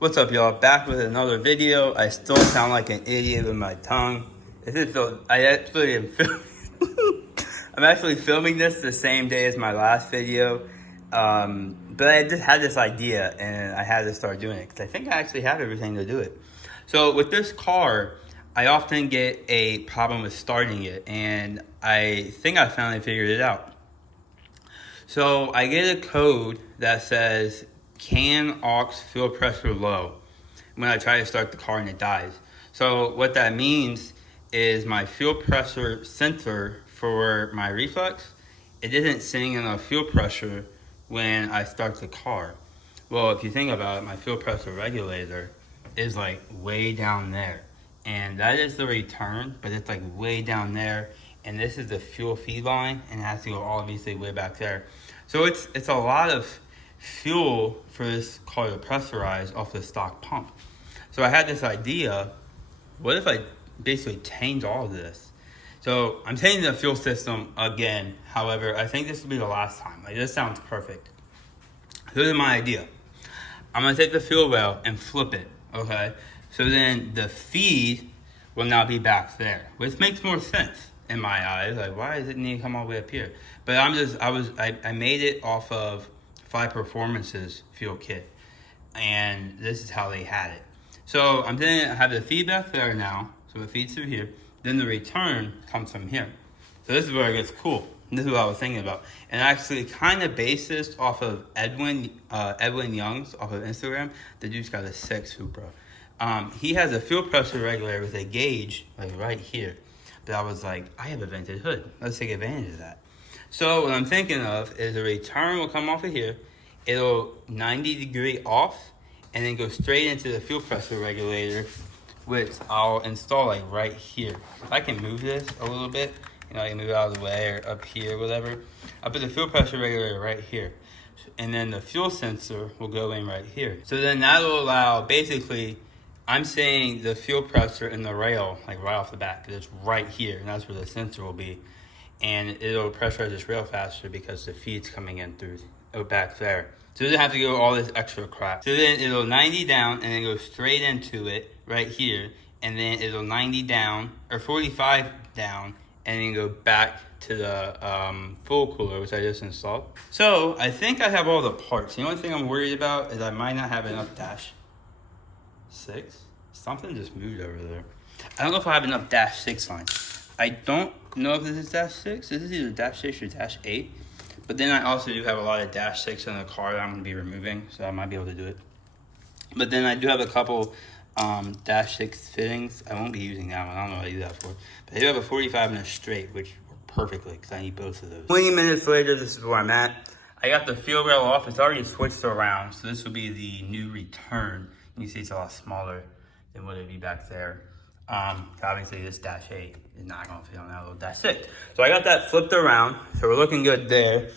What's up, y'all? Back with another video. I still sound like an idiot with my tongue. I actually am I'm actually filming this the same day as my last video. But I just had this idea and I had to start doing it because I think I actually have everything to do it. So with this car, I often get a problem with starting it, and I think I finally figured it out. So I get a code that says can aux fuel pressure low when I try to start the car and it dies. So what that means is my fuel pressure sensor for my Reflex, it isn't sending enough fuel pressure when I start the car. Well, if you think about it, my fuel pressure regulator is like way down there. And that is the return, but it's like way down there. And this is the fuel feed line, and it has to go obviously way back there. So it's a lot of fuel for this car to pressurize off the stock pump. So I had this idea, what if I basically change all of this? So I'm changing the fuel system again. However, I think this will be the last time. Like, this sounds perfect. Here's my idea. I'm gonna take the fuel rail and flip it, okay? So then the feed will now be back there, which makes more sense in my eyes. Like, why does it need to come all the way up here? But I made it off of 5 Performance's fuel kit, and this is how they had it. So I'm gonna have the feedback there now, so it feeds through here. Then the return comes from here. So this is where it gets cool. This is what I was thinking about, and I actually kind of based this off of Edwin Young's off of Instagram. The dude's got a 6 Supra. He has a fuel pressure regulator with a gauge like right here. But I was like, I have a vented hood. Let's take advantage of that. So what I'm thinking of is the return will come off of here. It'll 90-degree off and then go straight into the fuel pressure regulator, which I'll install like right here. If I can move this a little bit, I can move it out of the way or up here, whatever. I'll put the fuel pressure regulator right here. And then the fuel sensor will go in right here. So then that'll allow, basically, I'm saying the fuel pressure in the rail, like right off the bat, because it's right here, and that's where the sensor will be. And it'll pressurize this rail faster because the feed's coming in through back there. So it doesn't have to go all this extra crap. So then it'll 90 down and then go straight into it right here. And then it'll 90 down, or 45 down, and then go back to the full cooler, which I just installed. So I think I have all the parts. The only thing I'm worried about is I might not have enough dash 6? Something just moved over there. I don't know if I have enough dash 6 line. I don't know if this is dash 6. This is either dash 6 or dash 8. But then I also do have a lot of dash 6 in the car that I'm going to be removing, so I might be able to do it. But then I do have a couple dash 6 fittings. I won't be using that one. I don't know what I do that for. But I do have a 45 and a straight, which work perfectly because I need both of those. 20 minutes later, this is where I'm at. I got the fuel rail off. It's already switched around, so this will be the new return. You see it's a lot smaller than what it'd be back there. Obviously this dash 8 is not gonna fit on that little dash 6. So I got that flipped around, so we're looking good there.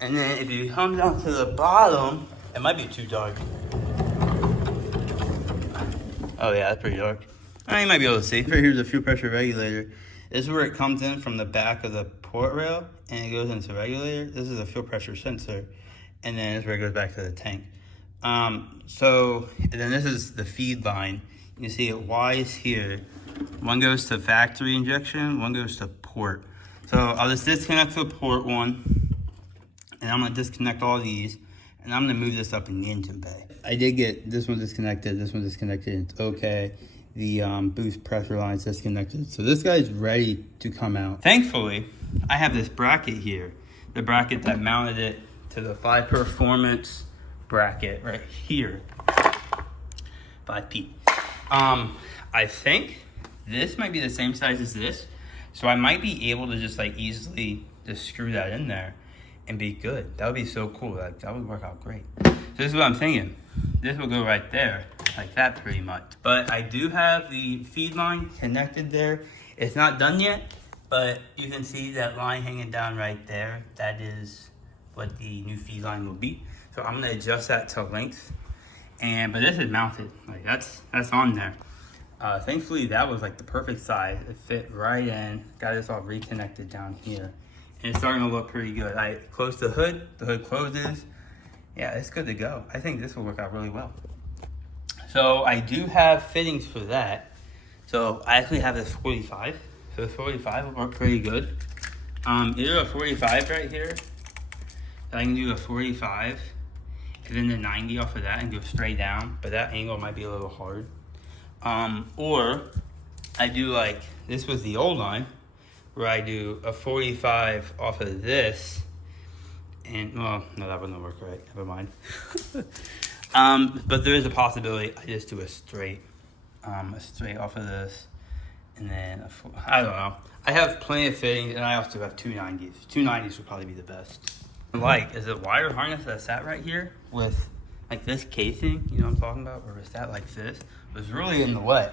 And then if you come down to the bottom, it might be too dark. Oh yeah, that's pretty dark. You might be able to see. Right here's the fuel pressure regulator. This is where it comes in from the back of the port rail and it goes into the regulator. This is a fuel pressure sensor. And then this is where it goes back to the tank. And then this is the feed line. You see it Y's here. One goes to factory injection, one goes to port. So I'll just disconnect the port one, and I'm gonna disconnect all these, and I'm gonna move this up in the engine bay. I did get this one disconnected, and it's okay. The boost pressure line is disconnected. So this guy's ready to come out. Thankfully, I have this bracket here. The bracket that mounted it to the 5 Performance bracket right here. 5P. I think this might be the same size as this, so I might be able to just like easily just screw that in there and be good. That would be so cool. Like, that would work out great. So this is what I'm thinking. This will go right there, like that pretty much. But I do have the feed line connected there. It's not done yet, but you can see that line hanging down right there. That is what the new feed line will be. So I'm gonna adjust that to length. But this is mounted, like that's on there. Thankfully that was like the perfect size. It fit right in. Got this all reconnected down here. And it's starting to look pretty good. I closed the hood closes. Yeah, it's good to go. I think this will work out really well. So I do have fittings for that. So I actually have this 45. So the 45 will work pretty good. Either a 45 right here. So I can do a 45 and then the 90 off of that and go straight down. But that angle might be a little hard. Or I do like, this was the old line, where I do a 45 off of this. And, well, no, that wouldn't work right. Never mind. But there is a possibility I just do a straight off of this. And then, I don't know. I have plenty of fittings, and I also have 290s. 290s would probably be the best. Like, is the wire harness that sat right here with, like, this casing, you know what I'm talking about? Where it sat like this, was really in the way.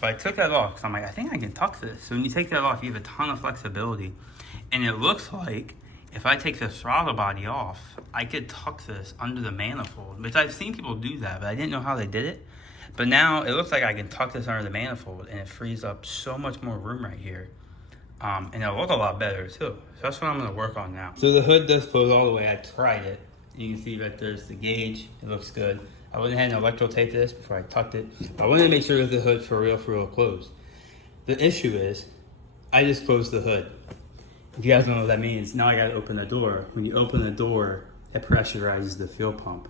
But I took that off, because I'm like, I think I can tuck this. So when you take that off, you have a ton of flexibility. And it looks like, if I take the throttle body off, I could tuck this under the manifold, which I've seen people do that, but I didn't know how they did it. But now it looks like I can tuck this under the manifold, and it frees up so much more room right here. And it'll look a lot better too. So that's what I'm gonna work on now. So the hood does close all the way. I tried it. You can see right there's the gauge. It looks good. I went ahead and electro taped this before I tucked it. I wanted to make sure that the hood for real closed. The issue is, I just closed the hood. If you guys don't know what that means, now I gotta open the door. When you open the door, it pressurizes the fuel pump,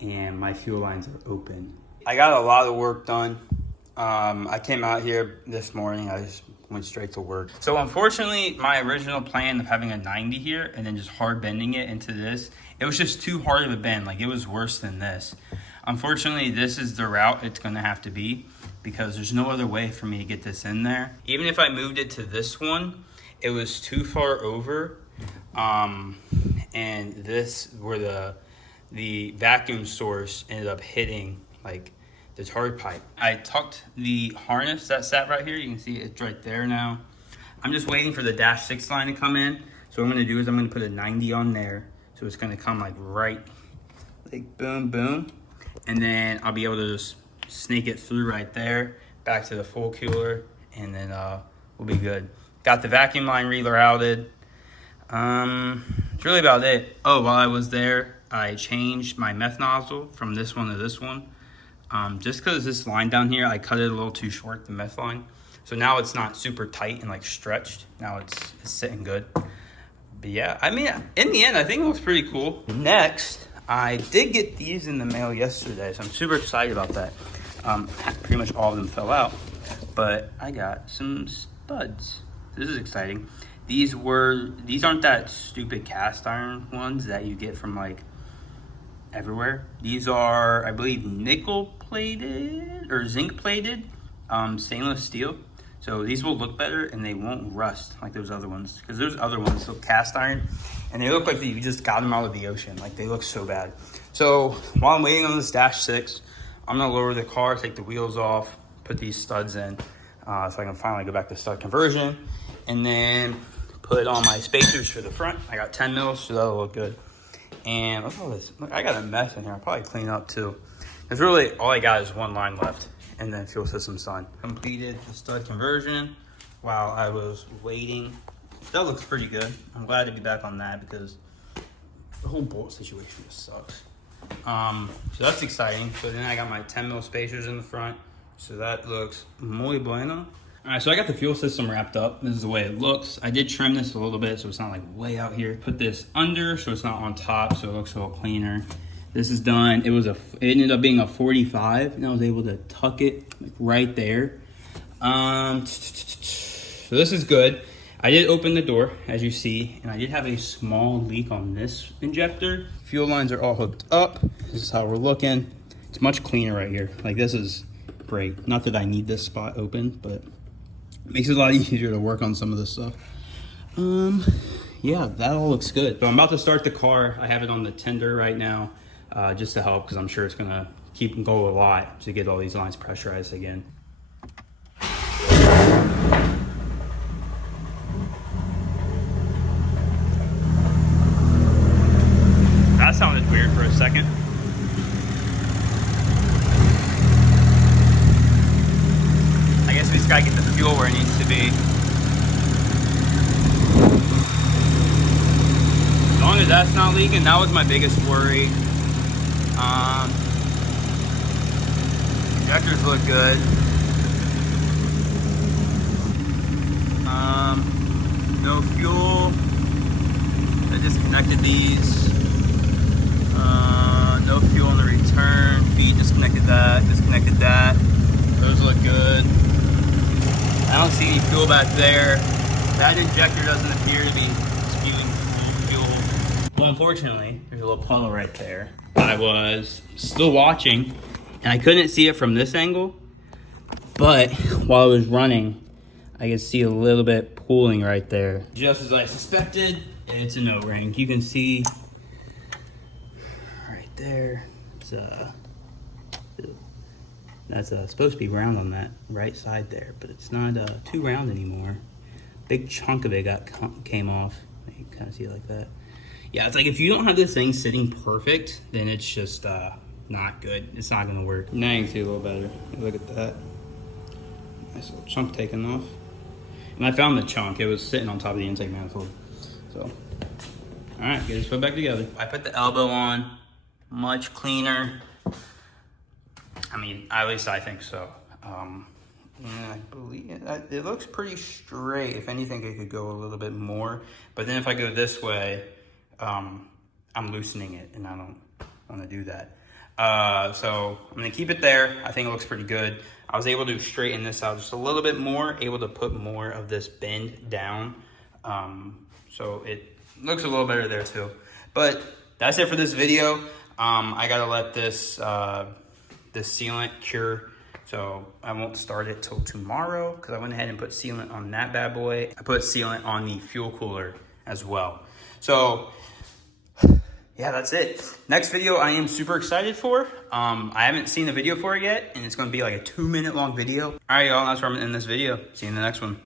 and my fuel lines are open. I got a lot of work done. I came out here this morning. I just went straight to work. So unfortunately, my original plan of having a 90 here and then just hard bending it into this, it was just too hard of a bend. Like, it was worse than this. Unfortunately, this is the route it's gonna have to be, because there's no other way for me to get this in there. Even if I moved it to this one, it was too far over, and this where the vacuum source ended up hitting like the tar pipe. I tucked the harness that sat right here. You can see it's right there now. I'm just waiting for the dash 6 line to come in. So what I'm gonna do is I'm gonna put a 90 on there, so it's gonna come like right, like boom, boom, and then I'll be able to just snake it through right there, back to the full cooler, and then we'll be good. Got the vacuum line rerouted. It's really about it. Oh, while I was there, I changed my meth nozzle from this one to this one. Just because this line down here, I cut it a little too short, the meth line. So now it's not super tight and like stretched. Now it's sitting good. But yeah, I mean, in the end, I think it looks pretty cool. Next, I did get these in the mail yesterday, so I'm super excited about that. Pretty much all of them fell out, but I got some studs. This is exciting. These aren't that stupid cast iron ones that you get from like everywhere. These are, I believe, nickel plated or zinc plated stainless steel. So these will look better and they won't rust like those other ones, because there's other ones so cast iron and they look like you just got them out of the ocean. Like, they look so bad. So while I'm waiting on this dash 6, I'm gonna lower the car, take the wheels off, put these studs in, so I can finally go back to stud conversion, and then put on my spacers for the front. I got 10 mils, so that'll look good. And look at all this. Look, I got a mess in here. I'll probably clean up too. There's really, all I got is one line left, and then fuel system's done. Completed the stud conversion while I was waiting. That looks pretty good. I'm glad to be back on that, because the whole bolt situation just sucks. So that's exciting. So then I got my 10 mil spacers in the front. So that looks muy bueno. All right, so I got the fuel system wrapped up. This is the way it looks. I did trim this a little bit so it's not like way out here. Put this under so it's not on top, so it looks a little cleaner. This is done. It ended up being a 45, and I was able to tuck it like right there. So this is good. I did open the door, as you see, and I did have a small leak on this injector. Fuel lines are all hooked up. This is how we're looking. It's much cleaner right here. Like, this is great. Not that I need this spot open, but it makes it a lot easier to work on some of this stuff. Yeah, that all looks good. So I'm about to start the car. I have it on the tender right now, just to help, because I'm sure it's gonna go a lot to get all these lines pressurized again. That sounded weird for a second. I guess we just gotta get the fuel where it needs to be. As long as that's not leaking, that was my biggest worry. Injectors look good. No fuel. I disconnected these. No fuel in the return. Feed disconnected that. Disconnected that. Those look good. I don't see any fuel back there. That injector doesn't appear to be spewing fuel. Well, unfortunately, there's a little puddle right there. I was still watching, and I couldn't see it from this angle, but while I was running, I could see a little bit pooling right there. Just as I suspected, it's an O-ring. You can see right there. That's supposed to be round on that right side there, but it's not too round anymore. Big chunk of it came off. You can kind of see it like that. Yeah, it's like if you don't have this thing sitting perfect, then it's just not good. It's not gonna work. Now you can see a little better. Look at that. Nice little chunk taken off. And I found the chunk. It was sitting on top of the intake manifold. So, all right, get this put back together. I put the elbow on, much cleaner. I mean, at least I think so. And I believe it looks pretty straight. If anything, it could go a little bit more. But then if I go this way, I'm loosening it, and I don't want to do that. So I'm gonna keep it there. I think it looks pretty good. I was able to straighten this out just a little bit more, able to put more of this bend down. So it looks a little better there too. But that's it for this video. I gotta let this sealant cure. So I won't start it till tomorrow because I went ahead and put sealant on that bad boy. I put sealant on the fuel cooler as well. So yeah, that's it. Next video I am super excited for. I haven't seen the video for it yet, and it's gonna be like a 2-minute long video. All right, y'all, that's where I'm gonna end this video. See you in the next one.